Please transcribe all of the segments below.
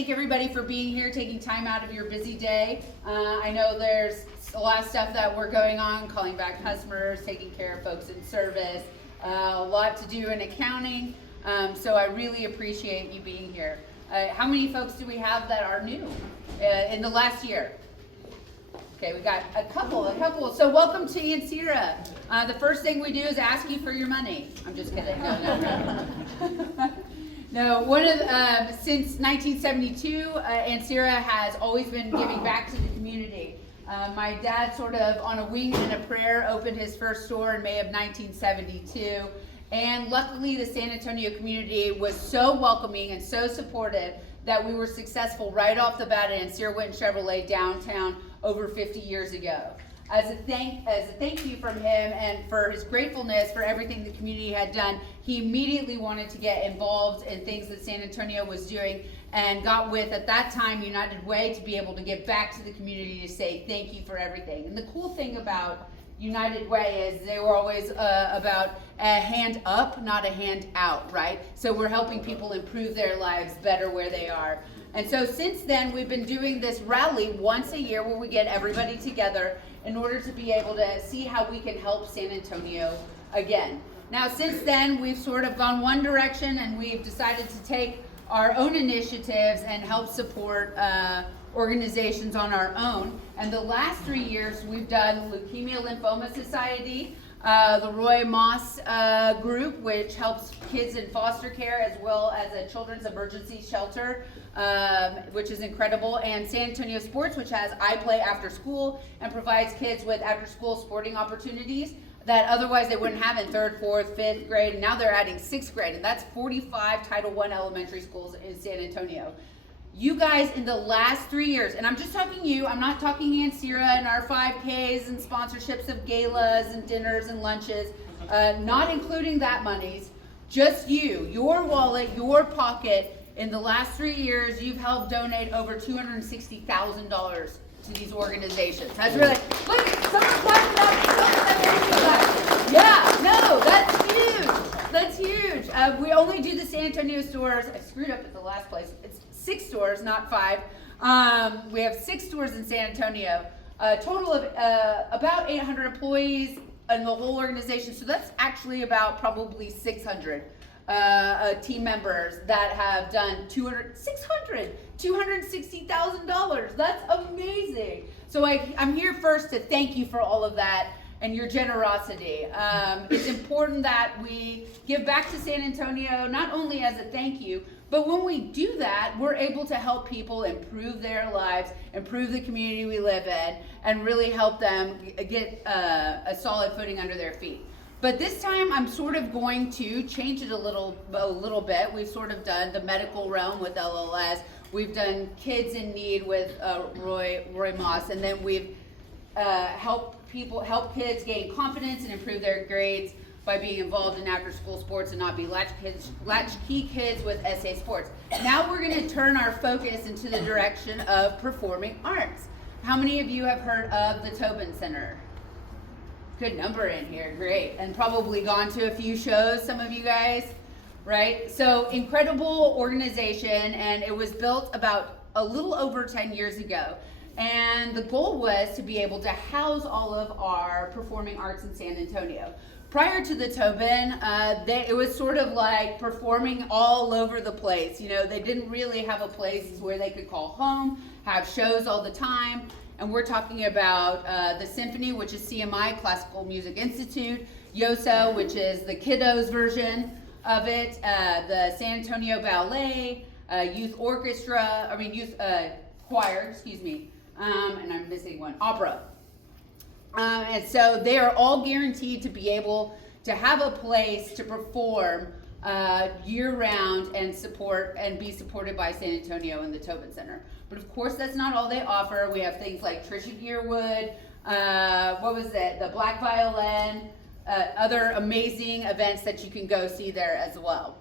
Thank everybody for being here, taking time out of your busy day. I know there's a lot of stuff that we're going on, calling back customers, taking care of folks in service, a lot to do in accounting. So I really appreciate you being here. How many folks do we have that are new in the last year? Okay, we got a couple. So welcome to Ancira. The first thing we do is ask you for your money. I'm just kidding. No. No, since 1972, Ancira has always been giving back to the community. My dad, sort of on a wing and a prayer, opened his first store in May of 1972. And luckily, the San Antonio community was so welcoming and so supportive that we were successful right off the bat at Ancira Winton Chevrolet downtown over 50 years ago. As a thank you from him and for his gratefulness for everything the community had done, he immediately wanted to get involved in things that San Antonio was doing and got with, at that time, United Way to be able to give back to the community to say thank you for everything. And the cool thing about United Way is they were always about a hand up, not a hand out, right? So we're helping people improve their lives better where they are. And so since then, we've been doing this rally once a year where we get everybody together in order to be able to see how we can help San Antonio again. Now, since then, we've sort of gone one direction and we've decided to take our own initiatives and help support organizations on our own. And the last 3 years, we've done Leukemia Lymphoma Society, the Roy Moss group, which helps kids in foster care, as well as a children's emergency shelter, which is incredible, and San Antonio Sports, which has I Play After School and provides kids with after-school sporting opportunities that otherwise they wouldn't have in 3rd, 4th, 5th grade, and now they're adding 6th grade, and that's 45 Title I elementary schools in San Antonio. You guys, in the last 3 years, and I'm just talking you, I'm not talking Ancira and our 5Ks and sponsorships of galas and dinners and lunches, not including that monies, just you, your wallet, your pocket. In the last 3 years, you've helped donate over $260,000 to these organizations. That's really, look, someone clap it up. Yeah, no, that's huge. That's huge. We only do the San Antonio stores. I screwed up at the last place. It's 6 stores, not 5. We have 6 stores in San Antonio. A total of about 800 employees in the whole organization. So that's actually about probably 600 team members that have done $260,000. That's amazing. So I'm here first to thank you for all of that and your generosity. It's important that we give back to San Antonio, not only as a thank you, but when we do that, we're able to help people improve their lives, improve the community we live in, and really help them get a solid footing under their feet. But this time, I'm sort of going to change it a little bit. We've sort of done the medical realm with LLS. We've done kids in need with Roy Moss, and then we've help kids gain confidence and improve their grades by being involved in after-school sports and not be latchkey kids with SA Sports. Now we're going to turn our focus into the direction of performing arts. How many of you have heard of the Tobin Center? Good number in here, great. And probably gone to a few shows, some of you guys, right? So incredible organization, and it was built about a little over 10 years ago. And the goal was to be able to house all of our performing arts in San Antonio. Prior to the Tobin, it was sort of like performing all over the place. You know, they didn't really have a place where they could call home, have shows all the time. And we're talking about the Symphony, which is CMI, Classical Music Institute, YOSO, which is the kiddos version of it, the San Antonio Ballet, youth choir, and I'm missing one, opera. And so they are all guaranteed to be able to have a place to perform year-round and be supported by San Antonio and the Tobin Center. But of course, that's not all they offer. We have things like Trisha Yearwood, the Black Violin, other amazing events that you can go see there as well.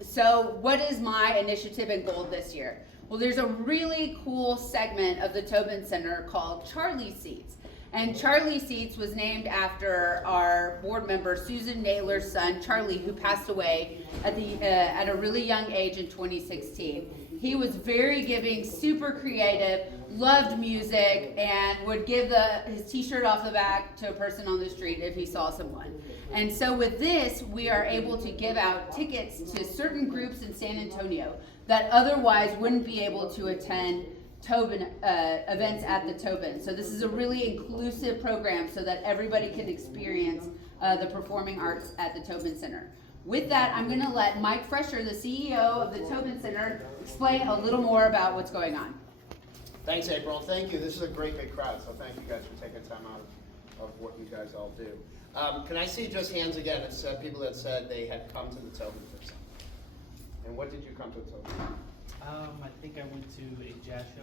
So what is my initiative and goal this year? Well, there's a really cool segment of the Tobin Center called Charlie Seats. And Charlie Seats was named after our board member, Susan Naylor's son, Charlie, who passed away at a really young age in 2016. He was very giving, super creative, loved music, and would give his t-shirt off the back to a person on the street if he saw someone. And so with this, we are able to give out tickets to certain groups in San Antonio that otherwise wouldn't be able to attend Tobin events at the Tobin. So this is a really inclusive program so that everybody can experience the performing arts at the Tobin Center. With that, I'm going to let Mike Fresher, the CEO of the Tobin Center, explain a little more about what's going on. Thanks, April. Thank you. This is a great big crowd, so thank you guys for taking time out of what you guys all do. Can I see just hands again? It's people that said they had come to the Tobin for something. And what did you come to the Tobin? I think I went to a jazz show.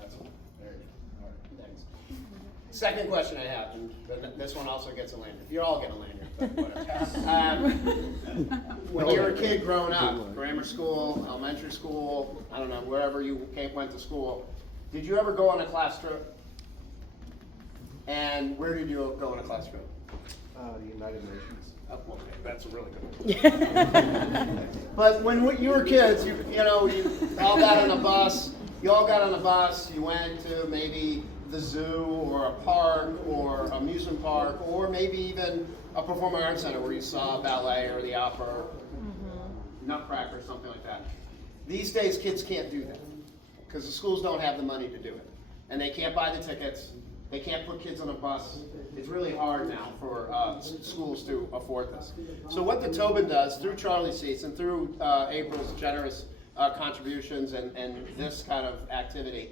That's one. There you go. All right, thanks. Second question I have, and this one also gets a lanyard. You're all getting a lanyard, but whatever. When you were a kid growing up, grammar school, elementary school, I don't know, wherever you went to school, did you ever go on a class trip? And where did you go on a class trip? The United Nations. Oh, okay, that's a really good one. But when you were kids, you all got on a bus. You all got on a bus. You went to maybe the zoo or a park or amusement park or maybe even a performing arts center where you saw ballet or the opera, or Nutcracker, something like that. These days, kids can't do that because the schools don't have the money to do it, and they can't buy the tickets. They can't put kids on a bus. It's really hard now for schools to afford this. So what the Tobin does through Charlie Seats and through April's generous contributions and this kind of activity,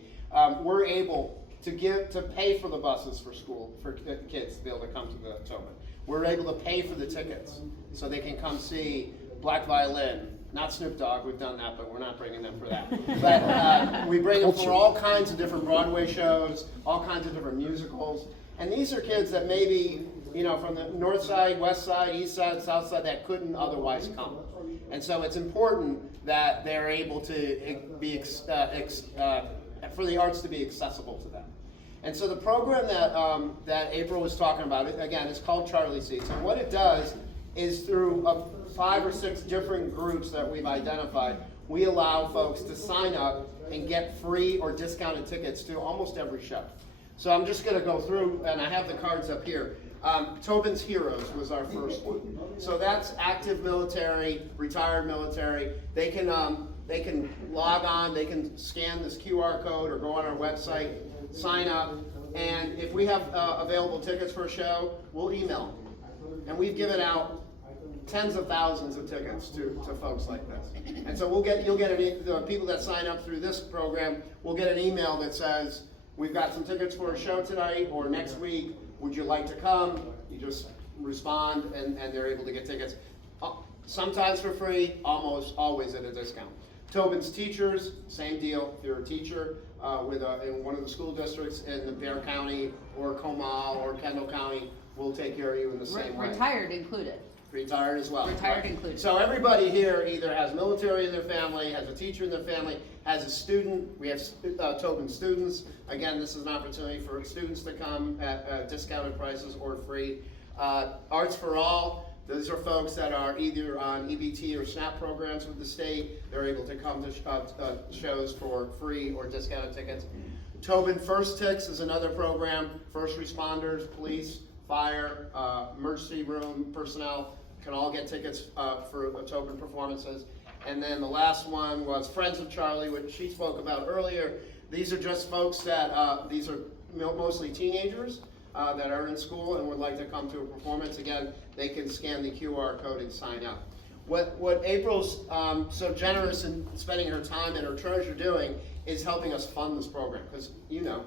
we're able to pay for the buses for school for kids to be able to come to the Tobin. We're able to pay for the tickets so they can come see Black Violin. Not Snoop Dogg, we've done that, but we're not bringing them for that. But we bring them for all kinds of different Broadway shows, all kinds of different musicals. And these are kids that maybe, from the north side, west side, east side, south side, that couldn't otherwise come. And so it's important that they're able to be, for the arts to be accessible to them. And so the program that April was talking about, again, is called Charlie Seats. And what it does is through 5 or 6 different groups that we've identified, we allow folks to sign up and get free or discounted tickets to almost every show. So I'm just going to go through, and I have the cards up here. Tobin's Heroes was our first one. So that's active military, retired military. They can log on, they can scan this QR code or go on our website, sign up, and if we have available tickets for a show, we'll email them. And we've given out tens of thousands of tickets to folks like this. And so you'll get the people that sign up through this program will get an email that says, we've got some tickets for a show tonight or next week, would you like to come? You just respond and they're able to get tickets. Sometimes for free, almost always at a discount. Tobin's teachers, same deal. If you're a teacher in one of the school districts in the Bear County or Comal or Kendall County, we'll take care of you in the same way. Retired included. Retired as well. Retired included. So everybody here either has military in their family, has a teacher in their family, has a student. We have Tobin students. Again, this is an opportunity for students to come at discounted prices or free. Arts for All. Those are folks that are either on EBT or SNAP programs with the state. They're able to come to shows for free or discounted tickets. Tobin First Ticks is another program. First responders, police, fire, emergency room personnel can all get tickets for Tobin performances. And then the last one was Friends of Charlie, which she spoke about earlier. These are just folks that, these are mostly teenagers that are in school and would like to come to a performance. Again, they can scan the QR code and sign up. What April's so generous in spending her time and her treasure doing is helping us fund this program, because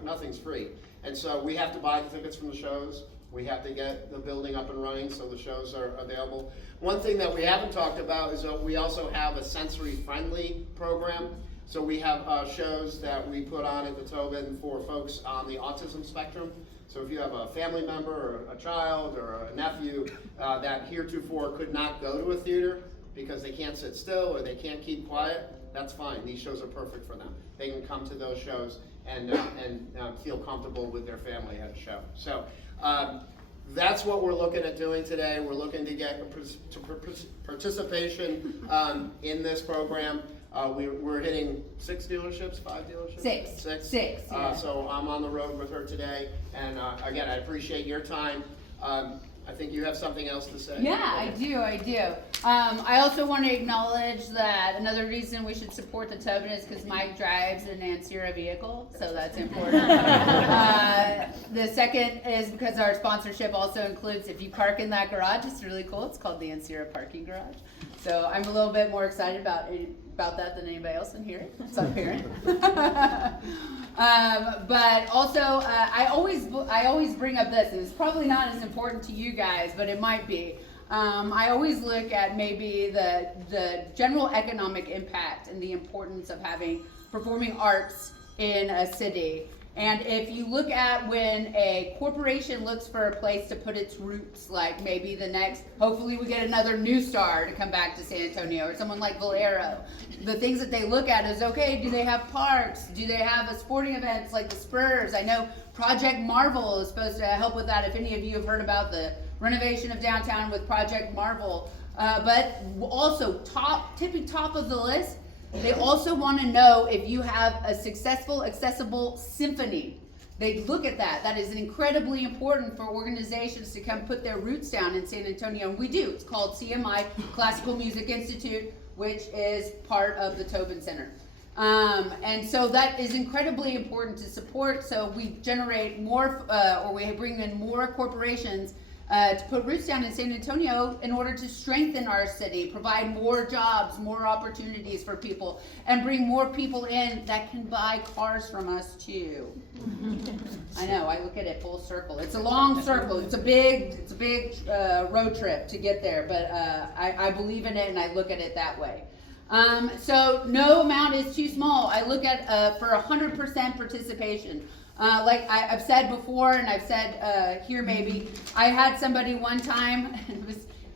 nothing's free. And so we have to buy the tickets from the shows. We have to get the building up and running so the shows are available. One thing that we haven't talked about is that we also have a sensory-friendly program. So we have shows that we put on at the Tobin for folks on the autism spectrum. So if you have a family member or a child or a nephew that heretofore could not go to a theater because they can't sit still or they can't keep quiet, that's fine. These shows are perfect for them. They can come to those shows and feel comfortable with their family at a show. So that's what we're looking at doing today. We're looking to get participation in this program. We're hitting 6 dealerships, 5 dealerships? Six, yeah. So I'm on the road with her today, and again, I appreciate your time. I think you have something else to say. Yeah, I do. I also want to acknowledge that another reason we should support the Tobin is because Mike drives an Ancira vehicle, so that's important. The second is because our sponsorship also includes, if you park in that garage, it's really cool. It's called the Ancira parking garage. So I'm a little bit more excited about that than anybody else in here. So I'm hearing. But also, I always bring up this, and it's probably not as important to you guys, but it might be. I always look at maybe the general economic impact and the importance of having performing arts in a city. And if you look at when a corporation looks for a place to put its roots, like maybe hopefully we get another new star to come back to San Antonio, or someone like Valero. The things that they look at is, okay, do they have parks? Do they have sporting events like the Spurs? I know Project Marvel is supposed to help with that, if any of you have heard about the renovation of downtown with Project Marvel. But also, tipping top of the list, they also want to know if you have a successful, accessible symphony. They look at that. That is incredibly important for organizations to come put their roots down in San Antonio, and we do. It's called CMI, Classical Music Institute, which is part of the Tobin Center. And so that is incredibly important to support. So we generate more, or we bring in more corporations to put roots down in San Antonio in order to strengthen our city, provide more jobs, more opportunities for people, and bring more people in that can buy cars from us too. I know, I look at it full circle. It's a long circle. It's a big road trip to get there, but I believe in it and I look at it that way. So no amount is too small. I look at for 100% participation. Like I've said before, and I've said here maybe, I had somebody one time,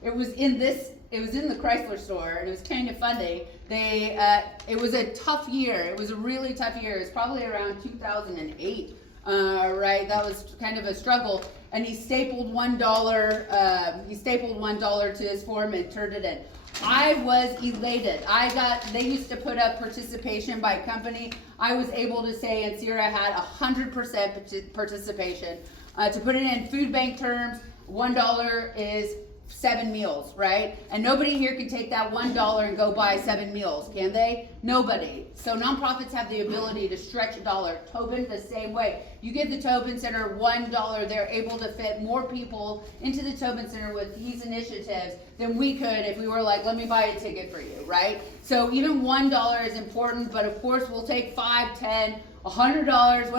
it was in the Chrysler store, and it was kind of funny. It was a tough year. It was a really tough year. It was probably around 2008, right? That was kind of a struggle. And he stapled $1. He stapled $1 to his form and turned it in. I was elated. They used to put up participation by company. I was able to say Ancira had 100% participation. To put it in food bank terms, $1 is 7 meals, right? And nobody here can take that $1 and go buy 7 meals, can they? Nobody. So nonprofits have the ability to stretch a dollar. Tobin the same way. You give the Tobin Center $1, they're able to fit more people into the Tobin Center with these initiatives than we could if we were like, let me buy a ticket for you, right? So even $1 is important, but of course we'll take $5, $10, $100,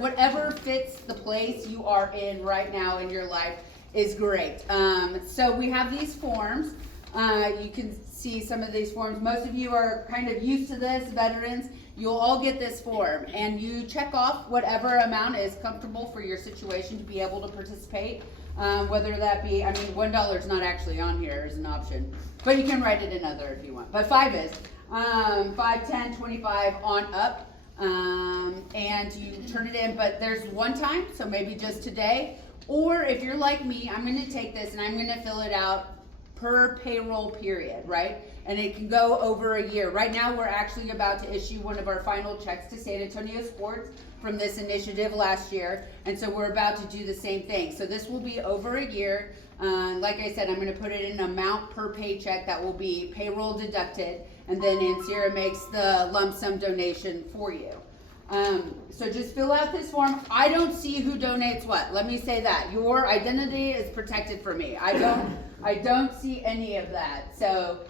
whatever fits the place you are in right now in your life is great. So we have these forms. You can see some of these forms. Most of you are kind of used to this, veterans. You'll all get this form, and you check off whatever amount is comfortable for your situation to be able to participate. Whether that be, I mean, $1 is not actually on here as an option, but you can write it in other if you want. But 5 is 5, 10, 25 on up, and you turn it in. But there's one time, so maybe just today. Or if you're like me, I'm going to take this and I'm going to fill it out per payroll period, right? And it can go over a year. Right now, we're actually about to issue one of our final checks to San Antonio Sports from this initiative last year. And so we're about to do the same thing. So this will be over a year. Like I said, I'm going to put it in an amount per paycheck that will be payroll deducted. And then Ancira makes the lump sum donation for you. So just fill out this form. I don't see who donates what. Let me say that. Your identity is protected for me. I don't see any of that. So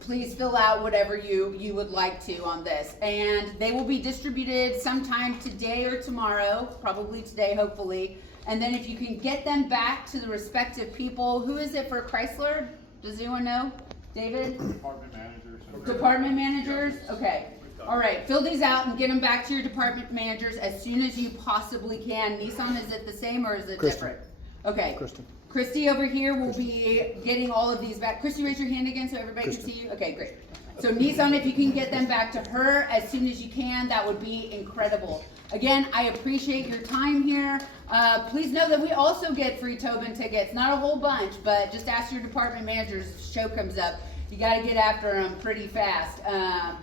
please fill out whatever you would like to on this. And they will be distributed sometime today or tomorrow, probably today, hopefully. And then if you can get them back to the respective people. Who is it for Chrysler? Does anyone know? David? Department managers. Department managers? Okay. All right, fill these out and get them back to your department managers as soon as you possibly can. Nissan, is it the same or is it different? Okay. Christy over here will be getting all of these back. Christy, raise your hand again so everybody can see you. Okay, great. So Nissan, if you can get them back to her as soon as you can, that would be incredible. Again, I appreciate your time here. Please know that we also get free Tobin tickets. Not a whole bunch, but just ask your department managers if the show comes up. you got to get after them pretty fast.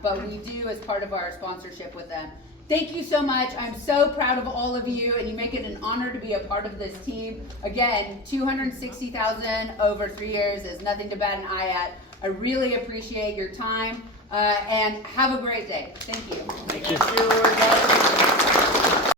But we do as part of our sponsorship with them. Thank you so much. I'm so proud of all of you, and you make it an honor to be a part of this team. Again, $260,000 over 3 years is nothing to bat an eye at. I really appreciate your time, and have a great day. Thank you. Thank you.